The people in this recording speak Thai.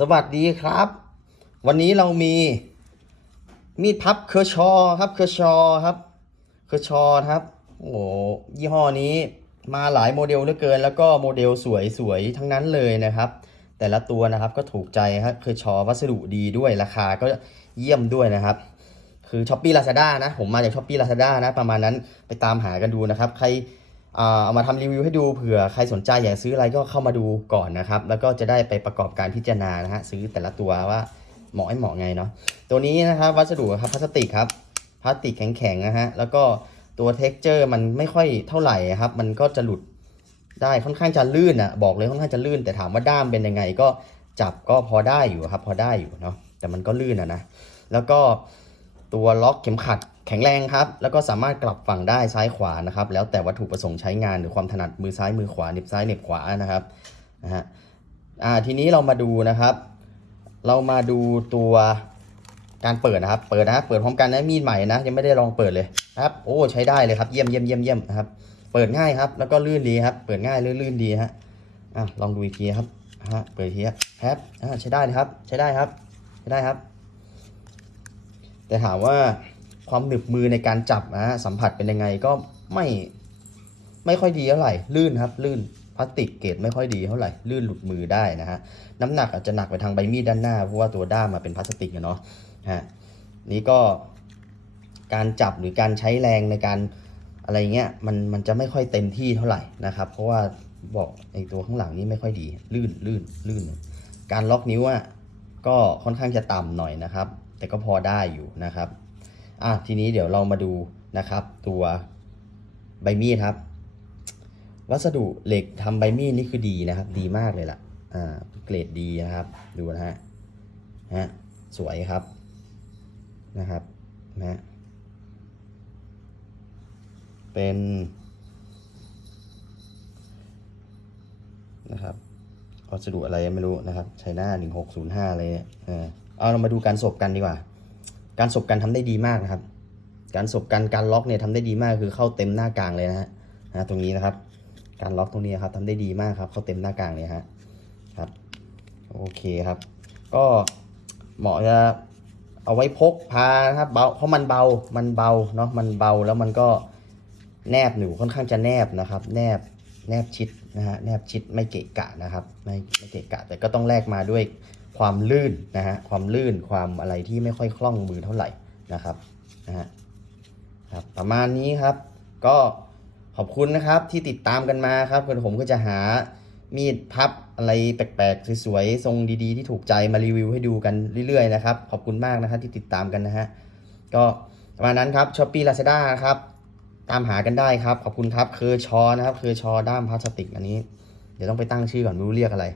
สวัสดีครับ วันนี้เรามีมีดพับเคอร์ชอครับเคอร์ชอครับเคอร์ชอครับโอ้โหยี่ห้อนี้มาหลายโมเดลเหลือเกิน แล้วก็โมเดลสวยๆทั้งนั้นเลยนะครับ แต่ละตัวนะครับก็ถูกใจครับเคอร์ชอวัสดุดีด้วยราคาก็เยี่ยมด้วยนะครับ คือช้อปปี้ลาซาด้านะ ผมมาจากช้อปปี้ลาซาด้านะ ประมาณนั้นไปตามหากันดูนะครับ ใคร เอามาทำรีวิวให้ดูเผื่อใครสนใจอยากซื้ออะไรก็เข้ามาดูก่อนนะครับ แล้วก็จะได้ไปประกอบการพิจารณานะฮะซื้อแต่ละตัวว่าเหมาะให้เหมาะไงเนาะตัวนี้นะครับวัสดุครับพลาสติกครับพลาสติกแข็งๆนะฮะแล้วก็ตัวเท็กเจอร์มันไม่ค่อยเท่าไหร่ครับ มันก็จะหลุดได้ค่อนข้างจะลื่นอะบอกเลยค่อนข้างจะลื่น แต่ถามว่าด้ามเป็นยังไงก็จับก็พอได้อยู่ครับ พอได้อยู่เนาะแต่มันก็ลื่นอะนะแล้วก็ตัวล็อกเข็มขัด แข็งแรงครับ แล้วก็สามารถกลับฝั่งได้ซ้ายขวานะครับ แล้วแต่วัตถุประสงค์ใช้งานหรือความถนัดมือซ้ายมือขวาเน็บซ้ายเน็บขวานะครับนะฮะอ่าทีนี้เรามาดูนะครับ เรามาดูตัวการเปิดนะครับ เปิดนะเปิดพร้อมกันนะมีดใหม่นะยังไม่ได้ลองเปิดเลยครับโอ้ใช้ได้เลยครับเยี่ยมเยี่ยมเยี่ยมเยี่ยมนะครับ เปิดง่ายครับ แล้วก็ลื่นดีครับ เปิดง่ายลื่นลื่นดีฮะอะลองดูอีกทีครับฮะเปิดอีกทีครับอ่าใช้ได้ครับ ใช้ได้ครับ ใช้ได้ครับ แต่ถามว่า ความหนึบมือในการจับนะสัมผัสเป็นยังไงก็ไม่ไม่ค่อยดีเท่าไหร่ลื่นครับลื่นพลาสติกเกรดไม่ค่อยดีเท่าไหร่ลื่นหลุดมือได้นะฮะน้ำหนักอาจจะหนักไปทางใบมีดด้านหน้าเพราะว่าตัวด้ามมาเป็นพลาสติกเนาะฮะนี่ก็การจับหรือการใช้แรงในการอะไรเงี้ยมันมันจะไม่ค่อยเต็มที่เท่าไหร่นะครับ เพราะว่าบอกไอตัวข้างหลังนี้ไม่ค่อยดีลื่นลื่นลื่น การล็อกนิ้วอะก็ค่อนข้างจะต่ำหน่อยนะครับ แต่ก็พอได้อยู่นะครับ อะทีนี้เดี๋ยวเรามาดูนะครับ ตัวใบมีดครับ วัสดุเหล็กทำใบมีดนี่คือดีนะครับ ดีมากเลยล่ะ อ่า เกรดดีนะครับ ดูนะฮะฮะสวยครับนะครับนะฮะเป็นนะครับวัสดุอะไรไม่รู้นะครับใช้หน้า1605เลยเนี่ยเออเอาเรามาดูการสบกันดีกว่า การสบกันทำได้ดีมากนะครับ การสบกันการล็อกเนี่ยทำได้ดีมากคือเข้าเต็มหน้ากลางเลยนะฮะนะตรงนี้นะครับ การล็อกตรงนี้ครับทำได้ดีมากครับ เข้าเต็มหน้ากลางเลยฮะครับโอเคครับ ก็เหมาะจะเอาไว้พกพานะครับเบาเพราะมันเบามันเบาเนาะมันเบาแล้วมันก็แนบหนูค่อนข้างจะแนบนะครับ แนบแนบชิดนะฮะแนบชิดไม่เกะกะนะครับ ไม่ไม่เกะกะแต่ก็ต้องแลกมาด้วย ความลื่นนะฮะความลื่นความอะไรที่ไม่ค่อยคล่องมือเท่าไหร่นะครับนะฮะครับประมาณนี้ครับ ก็ขอบคุณนะครับที่ติดตามกันมาครับคือผมก็จะหามีดพับอะไรแปลกๆสวยๆทรงดีๆ ที่ถูกใจมารีวิวให้ดูกันเรื่อยๆนะครับขอบคุณมากนะครับที่ติดตามกันนะฮะก็ประมาณนั้นครับช้อปปี้ลาซาด้าครับตามหากันได้ครับ ขอบคุณครับ คือชอนะครับ คือชอด้ามพลาสติกอันนี้ เดี๋ยวต้องไปตั้งชื่อก่อนไม่รู้เรียกอะไร